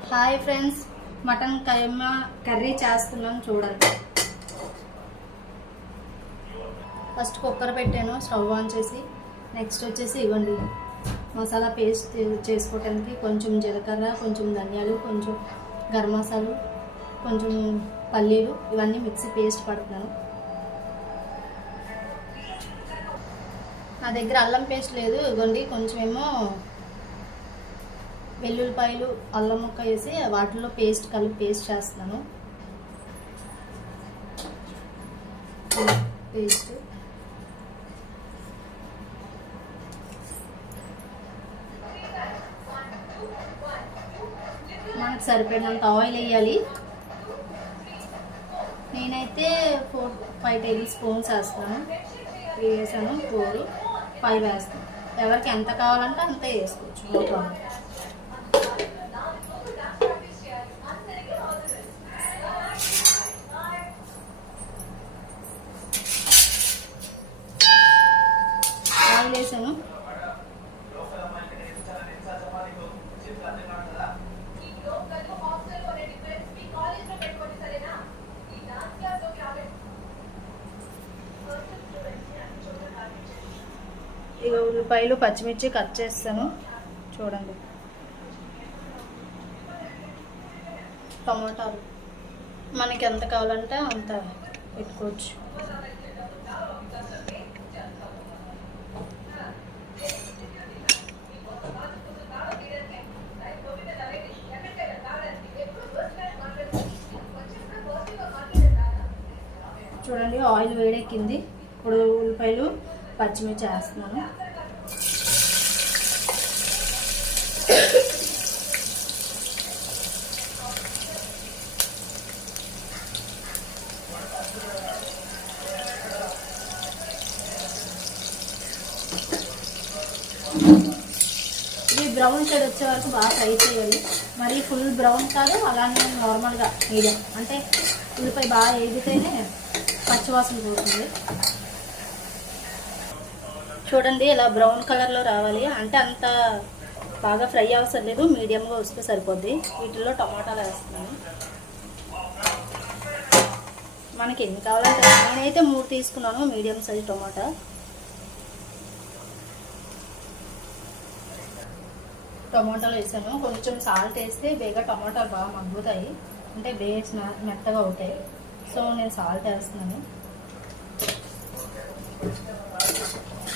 Hi friends mutton keema curry చేస్తున్నాం చూడండి. First cooker పెట్టాను స్టవ్ ఆన్ చేసి నెక్స్ట్ వచ్చేసి ఇవ్వండి. మసాలా పేస్ట్ చేసుకోవటానికి కొంచెం జీలకర్ర కొంచెం ధనియాలు కొంచెం గరం మసాలు కొంచెం పల్లీలు ఇవన్నీ మిక్సీ పేస్ట్ పడుతున్నాను. నా దగ్గర అల్లం పేస్ట్ లేదు ఇవ్వండి కొంచెమేమో వెల్లుల్లిపాయలు అల్లం ముక్క వేసి వాటిలో పేస్ట్ కలిపి పేస్ట్ చేస్తున్నాను. పేస్ట్. మనకు సరిపడినంత ఆయిల్ వేయాలి. నేనైతే ఫోర్ ఫైవ్ టేబుల్ స్పూన్స్ వేస్తాను త్రీ వేసాను ఫోర్ ఫైవ్ వేస్తాను ఎవరికి ఎంత కావాలంటే అంతే వేసుకోవచ్చు నో ప్రాబ్లం ఆయిల్ వేసాను ఇక ఉల్లిపాయలు పచ్చిమిర్చి కట్ చేస్తాను. చూడండి. టమోటాలు. మనకి ఎంత కావాలంటే అంత పెట్టుకోవచ్చు. చూడండి ఆయిల్ వేడెక్కింది. ఇప్పుడు ఉల్లిపాయలు పచ్చిమిర్చి వేస్తున్నాను. ఇది బ్రౌన్ షేడ్ వచ్చే వరకు బాగా ఫ్రై చేయాలి మరి ఫుల్ బ్రౌన్ కాదు అలానే నార్మల్గా మీడియం అంటే ఉల్లిపాయ బాగా వేగితేనే పచ్చివాసన పోతుంది. చూడండి ఇలా బ్రౌన్ కలర్లో రావాలి. అంటే అంత బాగా ఫ్రై అవసరం లేదు మీడియంగా వస్తే సరిపోద్ది. వీటిల్లో టమాటాలు వేస్తున్నాను. మనకి ఎన్ని కావాలంటే నేనైతే మూడు తీసుకున్నాను మీడియం సైజ్ టమాటా. టమాటాలు వేసాను. కొంచెం సాల్ట్ వేస్తే బేగా టమాటాలు బాగా మగ్గుతాయి. అంటే బేస్ మెత్తగా అవుతాయి. సో నేను సాల్ట్ వేస్తున్నాను.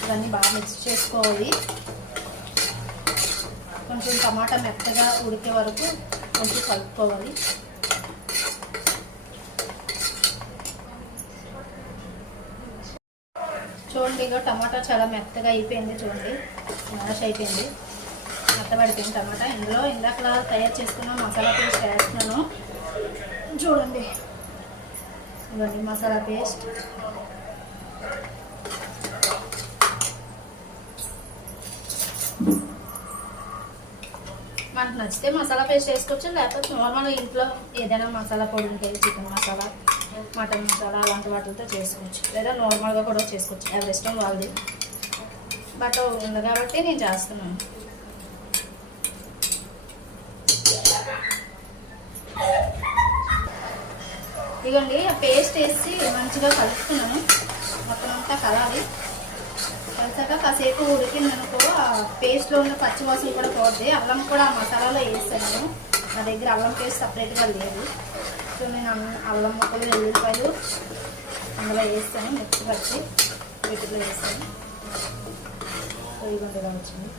ఇవన్నీ బాగా మిక్స్ చేసుకోవాలి. కొంచెం టమాటా మెత్తగా ఉడికే వరకు కొంచెం కలుపుకోవాలి. చూడండి ఇక టమాటా చాలా మెత్తగా అయిపోయింది చూడండి. మ్యాష్ అయిపోయింది. మెత్తబడిపోయింది తర్వాత ఇందులో ఇందాక తయారు చేసుకున్న మసాలా పేస్ట్ వేస్తున్నాను చూడండి. ఇవ్వండి మసాలా పేస్ట్. మనకు నచ్చితే మసాలా పేస్ట్ వేసుకోవచ్చు లేకపోతే నార్మల్ ఇంట్లో ఏదైనా మసాలా పొడి ఉంటే చికెన్ మసాలా మటన్ మసాలా అలాంటి వాటితో చేసుకోవచ్చు. లేదా నార్మల్గా కూడా చేసుకోవచ్చు. ఎవరి ఇష్టం వాళ్ళది. బట్ ఉంది కాబట్టి నేను చేస్తున్నాను. ఇదిగోండి ఆ పేస్ట్ వేసి మంచిగా కలుపుతున్నాను మొత్తం అంతా కలాలి కలిసాక కాసేపు ఉడికిందనుకో ఆ పేస్ట్లో ఉన్న పచ్చివాసన కూడా పోద్ది. అల్లం కూడా ఆ మసాలాలో వేస్తాను నేను నా దగ్గర అల్లం పేస్ట్ సపరేట్గా లేదు. సో నేను అల్లం- అల్లం ముక్కలు వెల్లుల్లిపాయలు అందులో వేస్తాను. మిక్సీ పచ్చి వీటిలో వేస్తాను. సో వచ్చింది.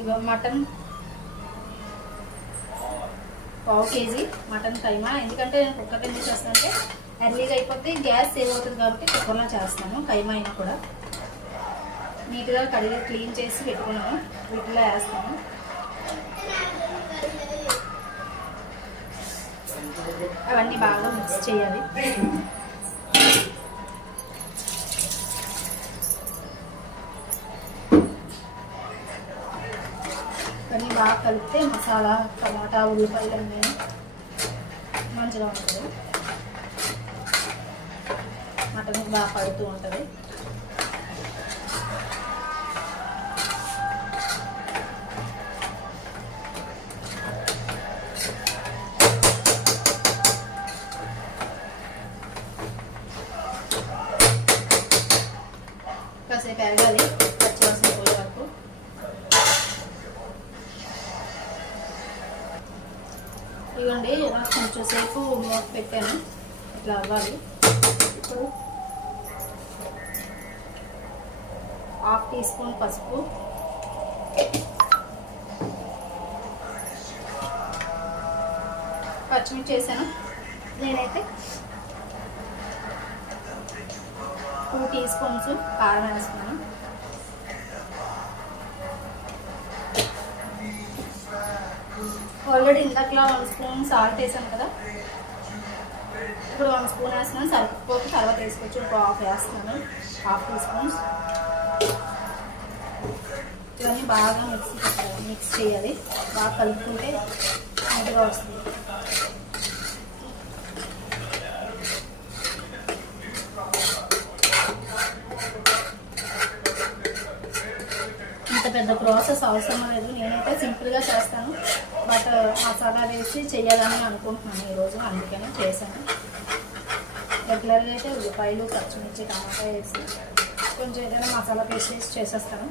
ఇగో మటన్ పావు కేజీ మటన్ కైమా ఎందుకంటే నేను కుక్కర్ ఎందుకు చేస్తానంటే ఎర్లీగా అయిపోతే గ్యాస్ సేవ్ అవుతుంది కాబట్టి కుక్కర్లో చేస్తాను కైమా అయినా కూడా. నీట్గా కడిగా క్లీన్ చేసి పెట్టుకున్నాను వీటిలో వేస్తాను. అవన్నీ బాగా మిక్స్ చేయాలి. మసాలా టమాటా ఉల్లిపాయలు అన్నీ మంచిగా ఉంటుంది. మటన్ బాగా పడుతూ ఉంటుంది. కొంచెం సేపు మూత పెట్టాను. ఇట్లా అవ్వాలి. ఇప్పుడు హాఫ్ టీ స్పూన్ పసుపు. పచ్చిమిర్చి వేసాను. నేనైతే టూ టీ స్పూన్స్ కారం వేస్తున్నాను. ఆల్రెడీ ఇందాకలా వన్ స్పూన్ సాల్ట్ వేసాను కదా. ఇప్పుడు వన్ స్పూన్ వేస్తున్నాను. సరిపోతే తర్వాత వేసుకోవచ్చు. ఇప్పుడు హాఫ్ వేస్తున్నాను. Half teaspoons. ఇవన్నీ బాగా మిక్స్ మిక్స్ చేయాలి. బాగా కలుపుకుంటే మంచిగా వస్తుంది. ఇంత పెద్ద ప్రాసెస్ అవసరం లేదు. నేనైతే సింపుల్గా చేస్తాను. బట్ మసాలా వేసి చేయాలని అనుకుంటున్నాను ఈరోజు అందుకని చేశాను. రెగ్యులర్గా అయితే ఉల్లిపాయలు పచ్చిమిర్చి టమాటా వేసి కొంచెం ఏదైనా మసాలా పేస్ట్ వేసి చేసేస్తాను.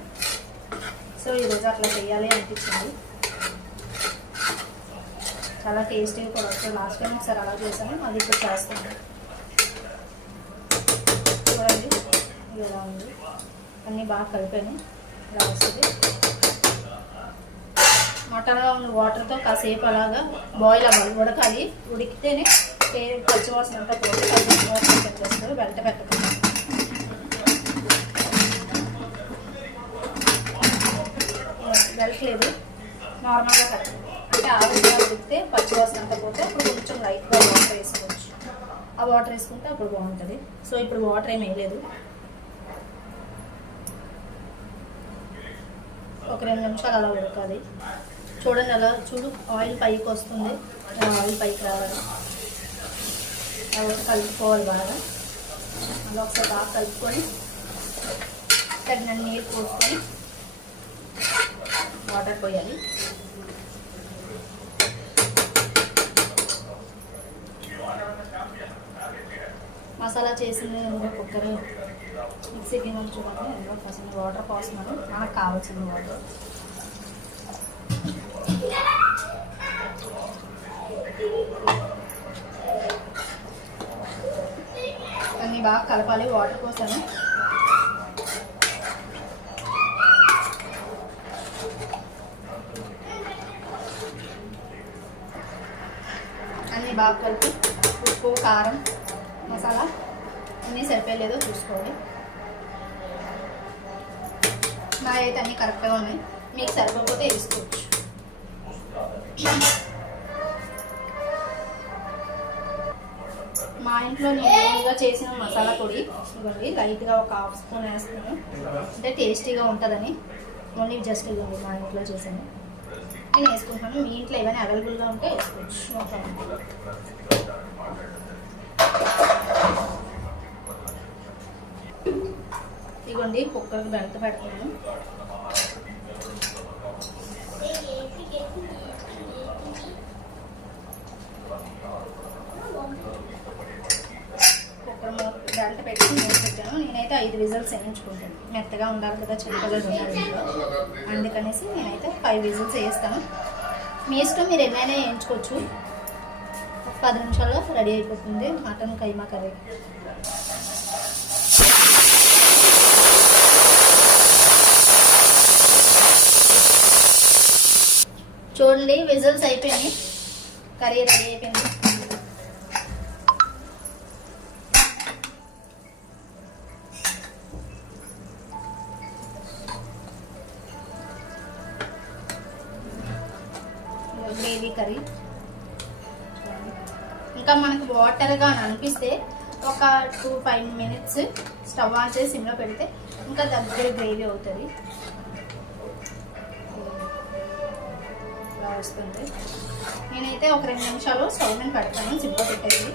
సో ఈరోజు అట్లా చేయాలి అనిపించింది. చాలా టేస్టీగా కూడా వస్తుంది లాస్ట్ టైం ఒకసారి అలా చేశాను అది ఇప్పుడు చేస్తాను. చూడండి ఇలా ఉంది. అన్నీ బాగా కలిపాను. ఇలా వస్తుంది. మటన్లో ఉన్న వాటర్తో కాసేపు అలాగా బాయిల్ అవ్వాలి. ఉడకాలి. ఉడికితేనే పచ్చి పచ్చివాసన అంతా పోతే కాసేపు మూత పెట్టేస్తారు వెంట పెట్టకుండా. వెళ్ళట్లేదు నార్మల్గా కట్టండి అంటే ఆవిరిగా ఉడికితే పచ్చివాసన అంతా పోతే అప్పుడు కొంచెం లైట్గా వాటర్ వేసుకోవచ్చు. ఆ వాటర్ వేసుకుంటే అప్పుడు బాగుంటుంది. సో ఇప్పుడు వాటర్ ఏమి వేయలేదు. ఒక రెండు నిమిషాలు అలా ఉడకాలి. చూడండి అలా చూడు ఆయిల్ పైకి వస్తుంది. ఆయిల్ పైకి రావాలి. అలా కలుపుకోవాలి బాగా. అలా ఒకసారి బాగా కలుపుకొని తగిన నీరు పోసుకొని వాటర్ పోయాలి. మసాలా చేసింది కుక్కర్. మిక్సీ గిన్నెలు చూడండి. వాటర్ పోస్తున్నాను. మనకు కావాల్సిన వాటర్. అన్నీ బాగా కలపాలి వాటర్ పోసాను. అన్నీ బాగా కలిపి ఉప్పు కారం మసాలా అన్నీ సరిపోయలేదో చూసుకోండి నా అయితే అన్నీ కరెక్ట్గా ఉన్నాయి. మీకు సరిపోతే వేసుకోవచ్చు. మా ఇంట్లో నేను చేసిన మసాలా పొడి. ఇవ్వండి లైట్గా ఒక హాఫ్ స్పూన్ వేస్తాను. అంటే టేస్టీగా ఉంటుందని ఓన్లీ జస్ట్ ఇవ్వండి మా ఇంట్లో చేసాను నేను వేసుకుంటాను. మీ ఇంట్లో ఏమైనా అవైలబుల్గా ఉంటే వేసుకోవచ్చు. ఇదిగోండి కుక్కర్కి బెంత పెడుతున్నాను కుక్కర్ బెంట పెట్టి మూత పెట్టాను. నేనైతే ఐదు విజిల్స్ వేయించుకుంటాను. మెత్తగా ఉండాలి కదా చెప్పగలరు ఉన్నారు అందుకనేసి నేనైతే ఫైవ్ విజిల్స్ వేస్తాను మీ ఇష్టం మీరు ఎన్నైనా వేయించుకోవచ్చు. ఒక పది నిమిషాల్లో రెడీ అయిపోతుంది మటన్ కైమా కర్రీ. చూడండి విజిల్స్ అయిపోయినాయి. కర్రీ రెడీ అయిపోయింది. వాటర్గా అని అనిపిస్తే ఒక two five minutes stove on చేసి సిమ్లో పెడితే ఇంకా దగ్గర గ్రేవీ అవుతుంది. ఇలా వస్తుంది. నేనైతే ఒక రెండు నిమిషాలు స్టవ్ మీద పెడతాను సిమ్లో పెట్టేసి.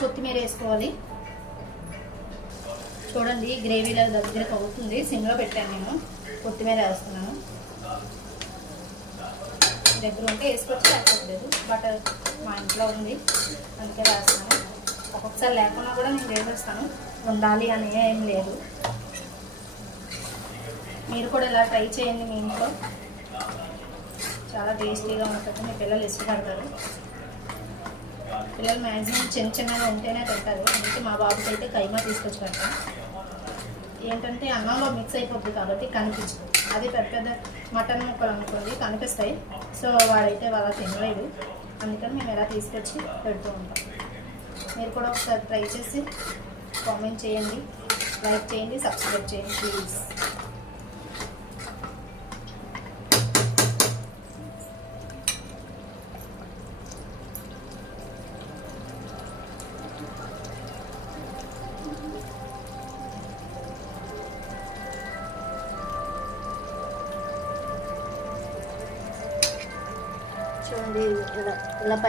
కొత్తిమీర వేసుకోవాలి. చూడండి గ్రేవీలో దగ్గరకు అవుతుంది సిమ్లో పెట్టాను నేను. కొత్తిమీర వేస్తున్నాను. దగ్గర ఉంటే వేసుకోవచ్చు లేకపోలేదు బట్ మా ఇంట్లో ఉంది. అందుకే వేస్తున్నాను ఒక్కొక్కసారి లేకున్నా కూడా నేను వేసేస్తాను ఉండాలి అని ఏం లేదు. మీరు కూడా ఇలా ట్రై చేయండి మీ ఇంట్లో. చాలా టేస్టీగా ఉంటుంది. మీ పిల్లలు ఇష్టపడతారు. పిల్లలు మ్యాక్సిమం చిన్న చిన్నగా ఉంటేనే తింటారు. అందుకే మా బాబుకి అయితే కైమా తీసుకొచ్చి పెడతాను. ఏంటంటే అన్నంలో మిక్స్ అయిపోద్ది కాబట్టి కనిపించదు. అది పెద్ద పెద్ద మటన్ ముక్కలు అనుకోండి కనిపిస్తాయి. సో వాడైతే వాళ్ళ తినలేదు. అందుకని మేము ఎలా తీసుకొచ్చి పెడుతూ ఉంటాం. మీరు కూడా ఒకసారి ట్రై చేసి కామెంట్ చేయండి లైక్ చేయండి సబ్స్క్రైబ్ చేయండి ప్లీజ్.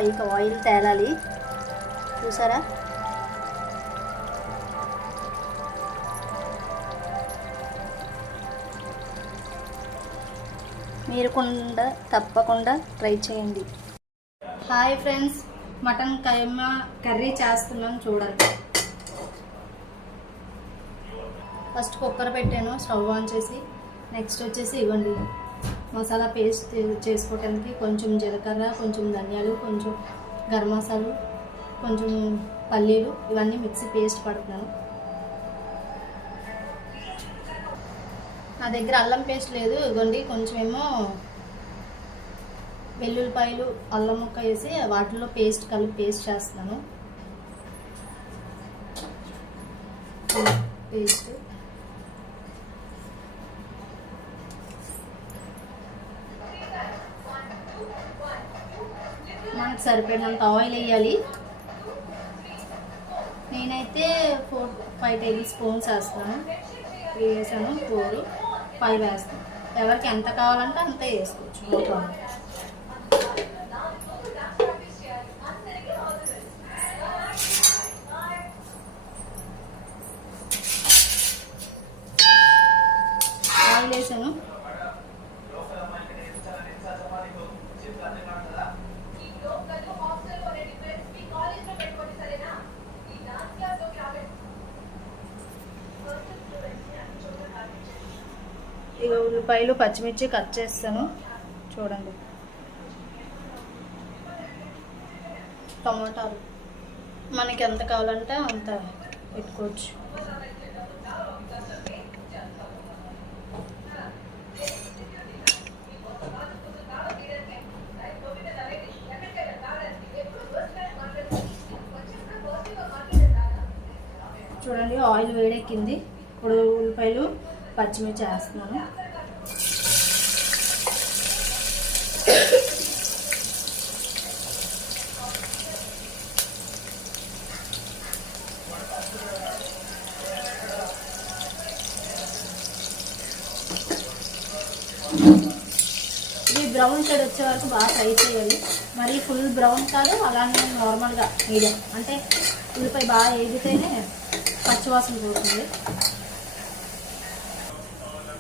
పైకి ఆయిల్ తేలాలి. చూసారా? మీరు కూడా తప్పకుండా ట్రై చేయండి. Hi friends mutton keema curry చేస్తున్నాను చూడండి. ఫస్ట్ కుక్కర్ పెట్టాను స్టవ్ ఆన్ చేసి నెక్స్ట్ వచ్చేసి ఇవ్వండి. మసాలా పేస్ట్ చేసుకోవడానికి కొంచెం జీలకర్ర కొంచెం ధనియాలు కొంచెం గరం మసాలు కొంచెం పల్లీలు ఇవన్నీ మిక్సీ పేస్ట్ పడుతున్నాను. నా దగ్గర అల్లం పేస్ట్ లేదు ఇవ్వండి కొంచెమేమో వెల్లుల్లిపాయలు అల్లం ముక్క వేసి వాటిలో పేస్ట్ కలిపి పేస్ట్ చేస్తున్నాను. పేస్ట్. మనకు సరిపడినంత ఆయిల్ వేయాలి. నేనైతే ఫోర్ ఫైవ్ టేబుల్ స్పూన్స్ వేస్తాను. త్రీ వేసాను ఫోర్ ఫైవ్ వేస్తాను. ఎవరికి ఎంత కావాలంటే అంతే వేసుకోవచ్చు నో ప్రాబ్లం ఆయిల్ వేసాను ఇక ఉల్లిపాయలు పచ్చిమిర్చి కట్ చేస్తాను. చూడండి. టమాటాలు. మనకి ఎంత కావాలంటే అంత పెట్టుకోవచ్చు. చూడండి ఆయిల్ వేడెక్కింది. ఇప్పుడు ఉల్లిపాయలు పచ్చిమిర్చి వేస్తున్నాను. ఇది బ్రౌన్ షేడ్ వచ్చే వరకు బాగా ఫ్రై చేయాలి. మరి ఫుల్ బ్రౌన్ కాదు అలానే నార్మల్గా మీడియం అంటే ఉల్లిపాయ బాగా వేగితేనే పచ్చివాసన పోతుంది.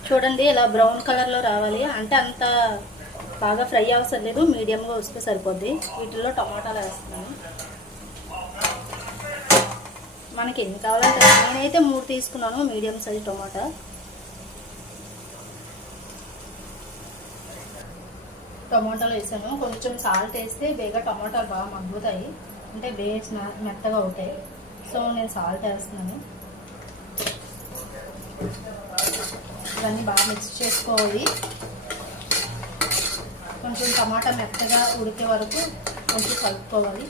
చూడండి ఇలా బ్రౌన్ కలర్లో రావాలి. అంటే అంత బాగా ఫ్రై అవసరం లేదు మీడియంగా వస్తే సరిపోద్ది. వీటిల్లో టమాటాలు వేస్తున్నాను. మనకి ఎన్ని కావాలంటే నేనైతే మూడు తీసుకున్నాను మీడియం సైజ్ టమాటా. టమాటాలు వేసాను. కొంచెం సాల్ట్ వేస్తే బేగా టమాటాలు బాగా మగ్గుతాయి. అంటే వేసిన మెత్తగా అవుతాయి. సో నేను సాల్ట్ వేస్తున్నాను. ఇవన్నీ బాగా మిక్స్ చేసుకోవాలి. కొంచెం టమాటా మెత్తగా ఉడికే వరకు కొంచెం కలుపుకోవాలి.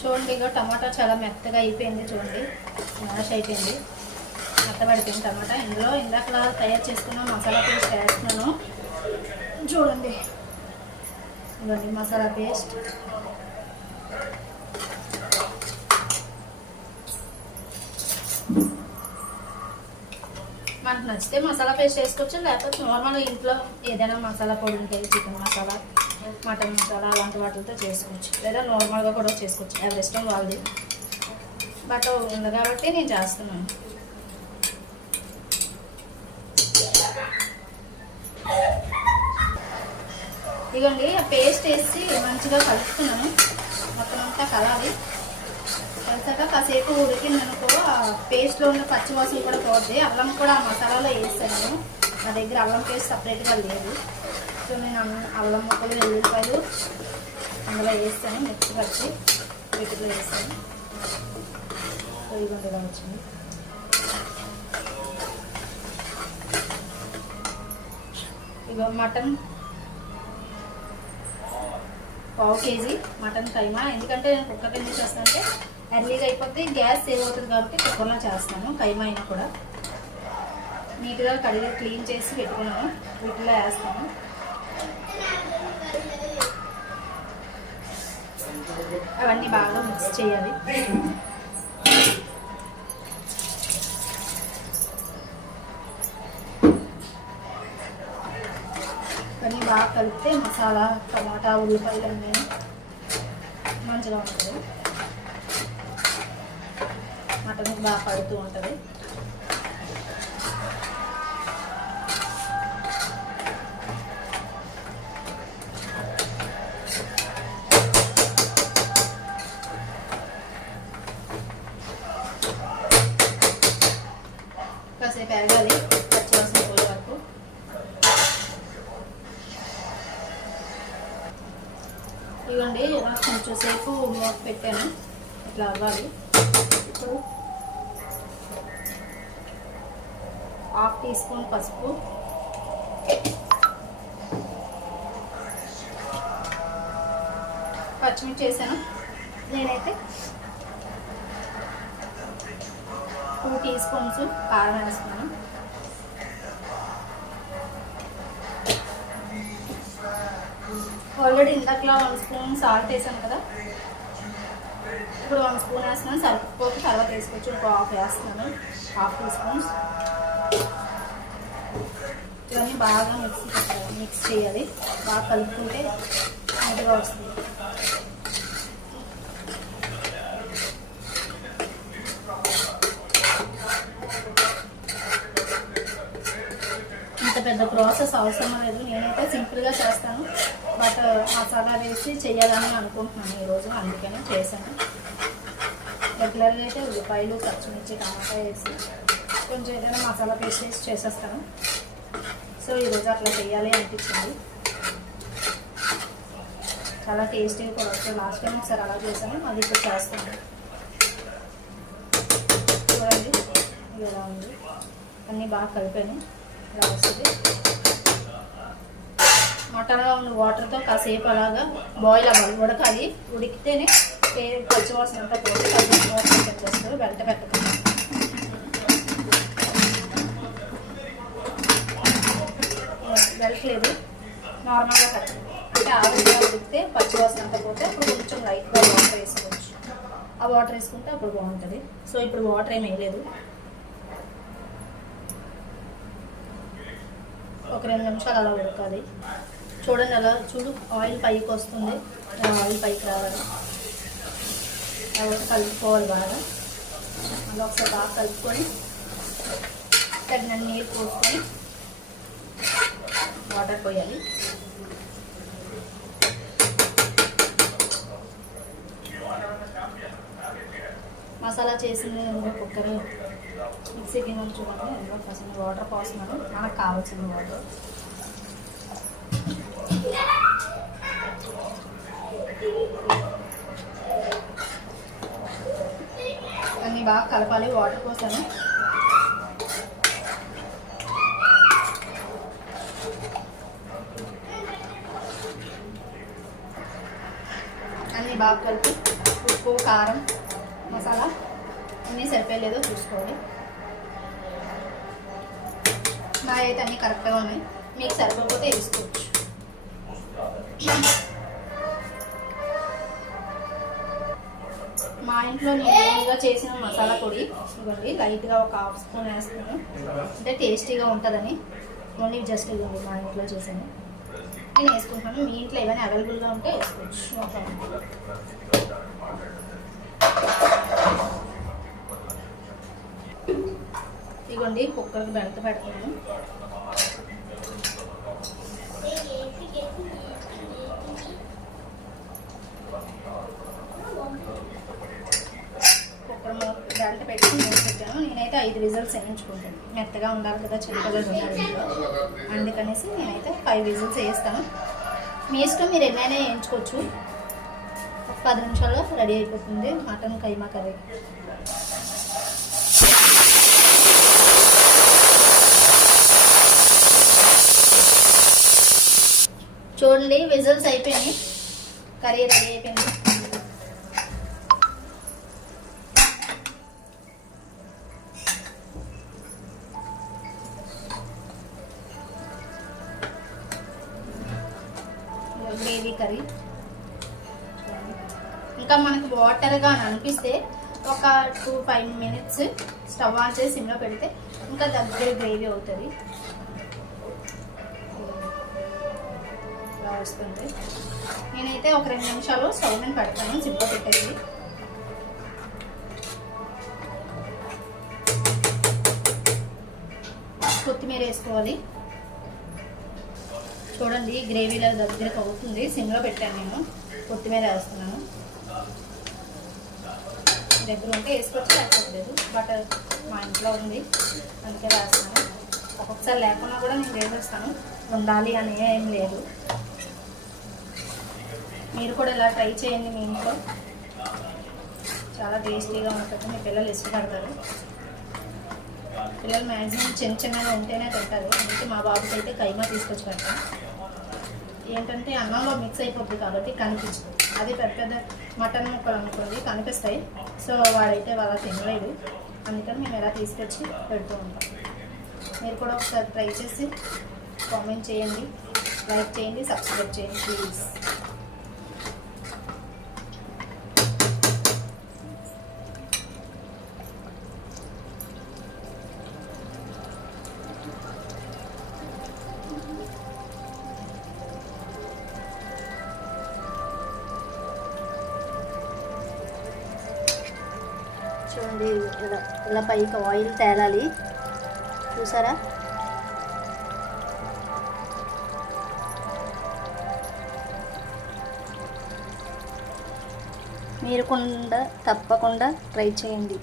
చూడండి ఇక టమాటా చాలా మెత్తగా అయిపోయింది చూడండి. మ్యాష్ అయిపోయింది. మెత్తబడిపోయింది అనమాట ఇందులో ఇందాక తయారు చేసుకున్న మసాలా పేస్ట్ వేస్తున్నాను చూడండి. ఇవ్వండి మసాలా పేస్ట్. మనకు నచ్చితే మసాలా పేస్ట్ వేసుకోవచ్చు లేకపోతే నార్మల్ ఇంట్లో ఏదైనా మసాలా పొడి ఉంటుంది చికెన్ మసాలా మటన్ మసాలా అలాంటి వాటితో చేసుకోవచ్చు. లేదా నార్మల్గా కూడా చేసుకోవచ్చు. ఎవరి ఇష్టం వాళ్ళది. బట్ ఉంది కాబట్టి నేను చేస్తున్నాను. ఇదిగోండి ఆ పేస్ట్ వేసి మంచిగా కలుపుతున్నాను. మొత్తం అంతా కలాలి కలిసాక కాసేపు ఉడికిందనుకో ఆ పేస్ట్లో ఉన్న పచ్చివాసన కూడా పోద్ది. అల్లం కూడా ఆ మసాలాలో వేస్తాను నా దగ్గర అల్లం పేస్ట్ సపరేట్గా లేదు. సో నేను అల్లం- అల్లం ముక్కలు వెల్లుల్లిపాయలు అందులో వేస్తాను. మిక్స్ పచ్చి వీటిలో వేస్తాను. సో వచ్చింది. ఇగో మటన్ పావు కేజీ మటన్ కైమా. ఎందుకంటే నేను కుక్కర్లో ఎందుకు చేస్తానంటే ఎర్లీగా అయిపోతే గ్యాస్ సేవ్ అవుతుంది కాబట్టి కుక్కర్లో చేస్తాను కైమా అయినా కూడా. నీట్గా కడిగా క్లీన్ చేసి పెట్టుకున్నాను వీటిలో వేస్తాను. అవన్నీ బాగా మిక్స్ చేయాలి. మసాలా టమాటా ఉల్లిపాయలు అన్నీ మంచిగా ఉంటుంది. మటన్ బాగా పడుతూ ఉంటుంది. కొంచెం సేపు మూత పెట్టాను. ఇట్లా అవ్వాలి. ఇప్పుడు హాఫ్ టీ స్పూన్ పసుపు. పచ్చిమిర్చి వేసాను. నేనైతే టూ టీ స్పూన్స్ కారం వేస్తున్నాను. ఆల్రెడీ ఇందాకలా వన్ స్పూన్ సాల్ట్ వేసాను కదా. ఇప్పుడు వన్ స్పూన్ వేస్తున్నాను. సరిపోతే తర్వాత వేసుకోవచ్చు. ఇంకో హాఫ్ వేస్తున్నాను. Half teaspoons. ఇవన్నీ బాగా మిక్స్ మిక్స్ చేయాలి. బాగా కలుపుకుంటే నీట్గా వస్తుంది. ఇంత పెద్ద ప్రాసెస్ అవసరం లేదు. నేనైతే సింపుల్గా చేస్తాను. బట్ మసాలా వేసి చేయాలని అనుకుంటున్నాను ఈరోజు అందుకని చేశాను. రెగ్యులర్గా అయితే ఉల్లిపాయలు పచ్చిమిర్చి టమాటా వేసి కొంచెం ఏదైనా మసాలా పేస్ట్ వేసి చేసేస్తాను. సో ఈరోజు అట్లా చేయాలి అనిపించింది. చాలా టేస్టీగా కూడా వస్తుంది లాస్ట్ టైం ఒకసారి అలా చేశాను అది ఇప్పుడు చేస్తాను. చూడండి ఇలా ఉంది. అన్నీ బాగా కలిపాను. ఇలా వస్తుంది? మటన్లో ఉన్న వాటర్తో కాసేపు అలాగా బాయిల్ అవ్వాలి. ఉడకాలి. ఉడికితేనే పచ్చివాసన అంతా పోతే వాసన వాటర్ వెంట పెట్టకండి. వెళ్ళట్లేదు నార్మల్గా కట్టండి అంటే ఆవిరిగా ఉడికితే పచ్చివాసన అంతా పోతే అప్పుడు కొంచెం లైట్గా వాటర్ వేసుకోవచ్చు. ఆ వాటర్ వేసుకుంటే అప్పుడు బాగుంటుంది. సో ఇప్పుడు వాటర్ ఏమి వేయలేదు. ఒక రెండు నిమిషాలు అలా ఉడకాలి. చూడండి అలా చూడు ఆయిల్ పైకి వస్తుంది. ఆయిల్ పైకి రావాలి. అలా కలుపుకోవాలి బాగా. అలా ఒకసారి బాగా కలుపుకొని తగిన నీరు పోసుకొని వాటర్ పోయాలి. మసాలా చేసిన కుక్కర్. మిక్సీ చూడండి అందులో వాటర్ పోస్తున్నాను. మనకు కావాల్సిన వాటర్ అన్నీ బాగా కలపాలి వాటర్ పోసాను. అన్నీ బాగా కలిపి ఉప్పు కారం మసాలా అన్నీ సరిపోయలేదో చూసుకోండి. నా అయితే అన్నీ కరెక్ట్గా ఉన్నాయి. మీకు సరిపోతే వేసుకోవచ్చు. మా ఇంట్లో నేను చేసిన మసాలా పొడి. ఇవ్వండి లైట్గా ఒక హాఫ్ స్పూన్ వేస్తాను. అంటే టేస్టీగా ఉంటుందని. ఓన్లీ జస్ట్ ఇవ్వండి మా ఇంట్లో చేసాను నేను వేసుకుంటాను. మీ ఇంట్లో ఏమైనా అవైలబుల్గా ఉంటే వేసుకోవచ్చు. నో కుక్కర్కి ఇదిగోండి పెడతాను నేను పెడుతున్నాను నేనైతే ఐదు విజిల్స్ వేయించుకుంటాను. మెత్తగా ఉండాలి కదా చిన్నపిల్లలు ఉండాలి అందుకనేసి నేనైతే ఫైవ్ విజిల్స్ వేస్తాను మీ ఇష్టం మీరు ఎన్నైనా వేయించుకోవచ్చు. ఒక పది నిమిషాల్లో రెడీ అయిపోతుంది మటన్ కైమా కర్రీ. చూడండి విజిల్స్ అయిపోయినాయి. కర్రీ రెడీ అయిపోయింది. వాటర్గా అనిపిస్తే ఒక two five minutes stove on చేసి సిమ్లో పెడితే ఇంకా దగ్గర గ్రేవీ అవుతుంది. ఇలా వస్తుంది. నేనైతే ఒక రెండు నిమిషాలు స్టవ్ మీద పెడతాను సిమ్లో పెట్టేసి. కొత్తిమీర వేసుకోవాలి. చూడండి గ్రేవీలో దగ్గరకు అవుతుంది. సిమ్లో పెట్టాను నేను. కొత్తిమీర వేస్తున్నాను. దగ్గర ఉంటే వేసుకోవచ్చు లేకపోలేదు బట్ మా ఇంట్లో ఉంది. అందుకే రాస్తాను ఒక్కొక్కసారి లేకున్నా కూడా నేను వేసేస్తాను. ఉండాలి అని ఏం లేదు. మీరు కూడా ఇలా ట్రై చేయండి మీ ఇంట్లో. చాలా టేస్టీగా ఉంటుంది. మీ పిల్లలు ఇష్టపడతారు. పిల్లలు మ్యాక్సిమం చిన్న చిన్నగా ఉంటేనే తింటారు. అందుకే మా బాబుకి అయితే కైమా తీసుకొచ్చి పెడతాను. ఏంటంటే అన్నంలో మిక్స్ అయిపోద్ది కాబట్టి కనిపించదు. అది పెద్ద పెద్ద మటన్ ముక్కలు అనుకోండి కనిపిస్తాయి. సో వాడైతే వాళ్ళ తినలేదు. అందుకని మేము ఎలా తీసుకొచ్చి పెడుతూ ఉంటాం. మీరు కూడా ఒకసారి ట్రై చేసి కామెంట్ చేయండి. లైక్ చేయండి సబ్స్క్రైబ్ చేయండి ప్లీజ్ పైకి ఆయిల్ తేలాలి. చూసారా? మీరు కొండ తప్పకుండా ట్రై చేయండి.